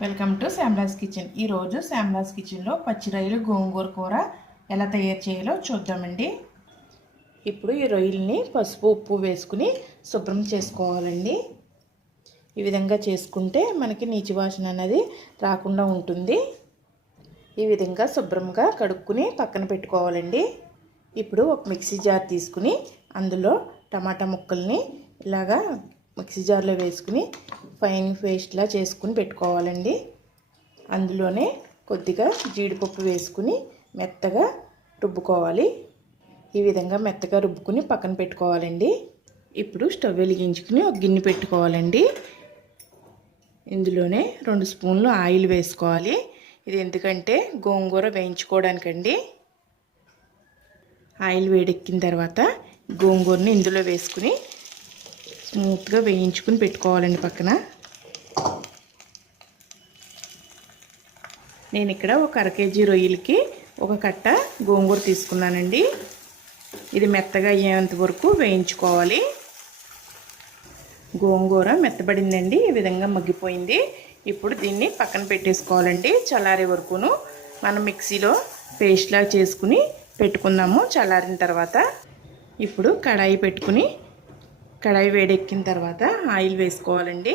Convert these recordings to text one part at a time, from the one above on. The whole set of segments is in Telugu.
Welcome to శ్యామలాస్ kitchen. ఈరోజు శ్యామలాస్ కిచెన్లో పచ్చి రొయ్యలు గోంగూర కూర ఎలా తయారు చేయాలో చూద్దామండి. ఇప్పుడు ఈ రొయ్యల్ని పసుపు ఉప్పు వేసుకుని శుభ్రం చేసుకోవాలండి. ఈ విధంగా చేసుకుంటే మనకి నీచు వాసన అనేది రాకుండా ఉంటుంది. ఈ విధంగా శుభ్రంగా కడుక్కుని పక్కన పెట్టుకోవాలండి. ఇప్పుడు ఒక మిక్సీ జార్ తీసుకుని అందులో టమాటా ముక్కల్ని ఇలాగా మిక్సీ జార్లో వేసుకుని ఫైన్ పేస్ట్లా చేసుకుని పెట్టుకోవాలండి. అందులోనే కొద్దిగా జీడిపప్పు వేసుకుని మెత్తగా రుబ్బుకోవాలి. ఈ విధంగా మెత్తగా రుబ్బుకుని పక్కన పెట్టుకోవాలండి. ఇప్పుడు స్టవ్ వెలిగించుకుని ఒక గిన్నె పెట్టుకోవాలండి. ఇందులోనే 2 స్పూన్లు ఆయిల్ వేసుకోవాలి. ఇది ఎందుకంటే గోంగూర వేయించుకోవడానికండి. ఆయిల్ వేడెక్కిన తర్వాత గోంగూరని ఇందులో వేసుకుని స్మూత్గా వేయించుకుని పెట్టుకోవాలండి పక్కన. నేను ఇక్కడ ఒక 1/2 కేజీ రొయ్యలకి ఒక కట్ట గోంగూర తీసుకున్నానండి. ఇది మెత్తగా అయ్యేంత వరకు వేయించుకోవాలి. గోంగూర మెత్తబడిందండి, ఈ విధంగా మగ్గిపోయింది. ఇప్పుడు దీన్ని పక్కన పెట్టేసుకోవాలండి. చల్లారే వరకును మనం మిక్సీలో పేస్ట్లా చేసుకుని పెట్టుకుందాము. చల్లారిన తర్వాత ఇప్పుడు కడాయి పెట్టుకుని కడాయి వేడెక్కిన తర్వాత ఆయిల్ వేసుకోవాలండి.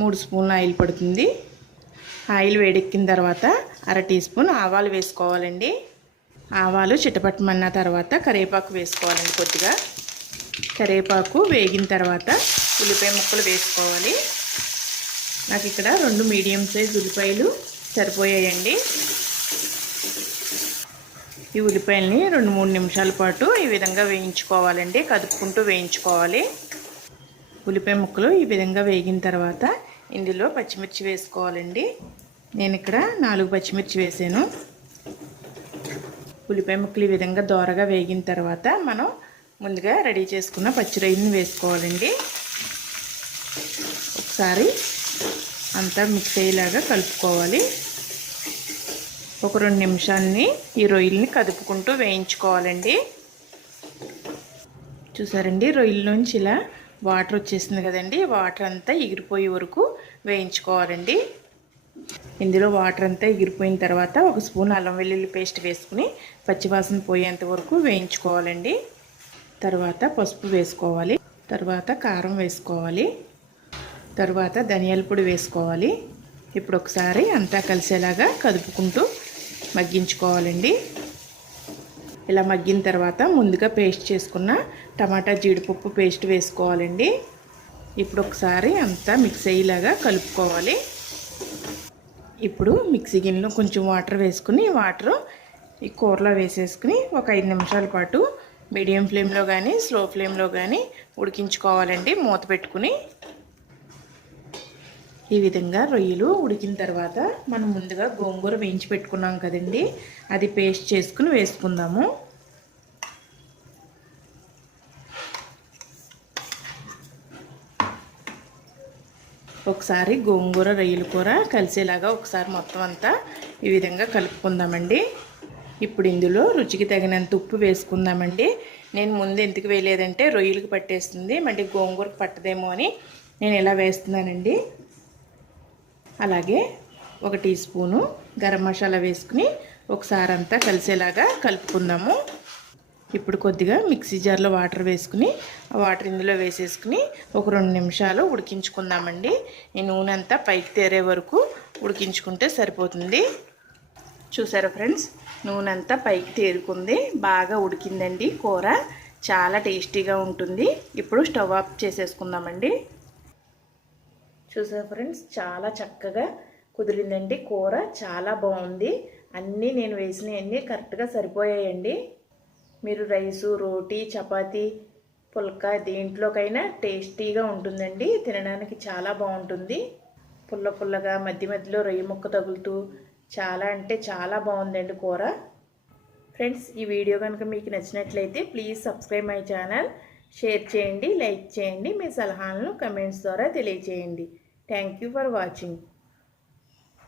మూడు స్పూన్ల ఆయిల్ పడుతుంది. ఆయిల్ వేడెక్కిన తర్వాత 1/2 టీ స్పూన్ ఆవాలు వేసుకోవాలండి. ఆవాలు చిటపట్టమన్న తర్వాత కరివేపాకు వేసుకోవాలండి. కొద్దిగా కరివేపాకు వేగిన తర్వాత ఉల్లిపాయ ముక్కలు వేసుకోవాలి. నాకు ఇక్కడ 2 మీడియం సైజ్ ఉల్లిపాయలు సరిపోయాయండి. ఈ ఉల్లిపాయల్ని 2-3 నిమిషాల పాటు ఈ విధంగా వేయించుకోవాలండి. కదుపుకుంటూ వేయించుకోవాలి. ఉల్లిపాయ ముక్కలు ఈ విధంగా వేగిన తర్వాత ఇందులో పచ్చిమిర్చి వేసుకోవాలండి. నేను ఇక్కడ 4 పచ్చిమిర్చి వేసాను. ఉల్లిపాయ ముక్కలు ఈ విధంగా దోరగా వేగిన తర్వాత మనం ముందుగా రెడీ చేసుకున్న పచ్చి రొయ్యల్ని వేసుకోవాలండి. ఒకసారి అంతా మిక్స్ అయ్యేలాగా కలుపుకోవాలి. ఒక 2 నిమిషాలని ఈ రొయ్యల్ని కదుపుకుంటూ వేయించుకోవాలండి. చూసారండి, రొయ్యల్లోంచి ఇలా వాటర్ వచ్చేసింది కదండి. వాటర్ అంతా ఎగిరిపోయే వరకు వేయించుకోవాలండి. ఇందులో వాటర్ అంతా ఎగిరిపోయిన తర్వాత 1 స్పూన్ అల్లం వెల్లుల్లి పేస్ట్ వేసుకుని పచ్చివాసన పోయేంత వరకు వేయించుకోవాలండి. తర్వాత పసుపు వేసుకోవాలి. తర్వాత కారం వేసుకోవాలి. తర్వాత ధనియాల పొడి వేసుకోవాలి. ఇప్పుడు ఒకసారి అంతా కలిసేలాగా కదుపుకుంటూ మగ్గించుకోవాలండి. ఇలా మగ్గిన తర్వాత ముందుగా పేస్ట్ చేసుకున్న టమాటా జీడిపప్పు పేస్ట్ వేసుకోవాలండి. ఇప్పుడు ఒకసారి అంతా మిక్స్ అయ్యేలాగా కలుపుకోవాలి. ఇప్పుడు మిక్సీ గిన్నెలో కొంచెం వాటర్ వేసుకుని వాటర్ ఈ కూరలో వేసేసుకుని ఒక 5 నిమిషాల పాటు మీడియం ఫ్లేమ్లో కానీ స్లో ఫ్లేమ్లో కానీ ఉడికించుకోవాలండి. మూత పెట్టుకుని ఈ విధంగా రొయ్యలు ఉడికిన తర్వాత మనం ముందుగా గోంగూర వేయించి పెట్టుకున్నాం కదండి, అది పేస్ట్ చేసుకుని వేసుకుందాము. ఒకసారి గోంగూర రొయ్యల కూర కలిసేలాగా ఒకసారి మొత్తం అంతా ఈ విధంగా కలుపుకుందామండి. ఇప్పుడు ఇందులో రుచికి తగినంత ఉప్పు వేసుకుందామండి. నేను ముందు ఎందుకు వేయలేదంటే రొయ్యలకు పట్టేస్తుంది, మళ్ళీ గోంగూరకు పట్టదేమో అని నేను ఇలా వేస్తున్నానండి. అలాగే 1 టీ స్పూను గరం మసాలా వేసుకుని ఒకసారి అంతా కలిసేలాగా కలుపుకుందాము. ఇప్పుడు కొద్దిగా మిక్సీ జార్లో వాటర్ వేసుకుని ఆ వాటర్ ఇందులో వేసేసుకుని ఒక 2 నిమిషాలు ఉడికించుకుందామండి. ఈ నూనె అంతా పైకి తేరే వరకు ఉడికించుకుంటే సరిపోతుంది. చూసారా ఫ్రెండ్స్, నూనె అంతా పైకి తేరుకుంది, బాగా ఉడికిందండి. కూర చాలా టేస్టీగా ఉంటుంది. ఇప్పుడు స్టవ్ ఆఫ్ చేసేసుకుందామండి. చూసారా ఫ్రెండ్స్, చాలా చక్కగా కుదిరిందండి. కూర చాలా బాగుంది. అన్నీ నేను వేసినవన్నీ కరెక్ట్గా సరిపోయాయండి. మీరు రైసు, రోటీ, చపాతీ, పుల్కా దేంట్లోకైనా టేస్టీగా ఉంటుందండి. తినడానికి చాలా బాగుంటుంది. పుల్ల పుల్లగా మధ్య మధ్యలో రొయ్య ముక్క తగులుతూ చాలా అంటే చాలా బాగుందండి కూర. ఫ్రెండ్స్, ఈ వీడియో కనుక మీకు నచ్చినట్లయితే please subscribe my channel. Share చేయండి, లైక్ చేయండి, మీ సలహాలను కమెంట్స్ ద్వారా తెలియజేయండి. Thank you for watching.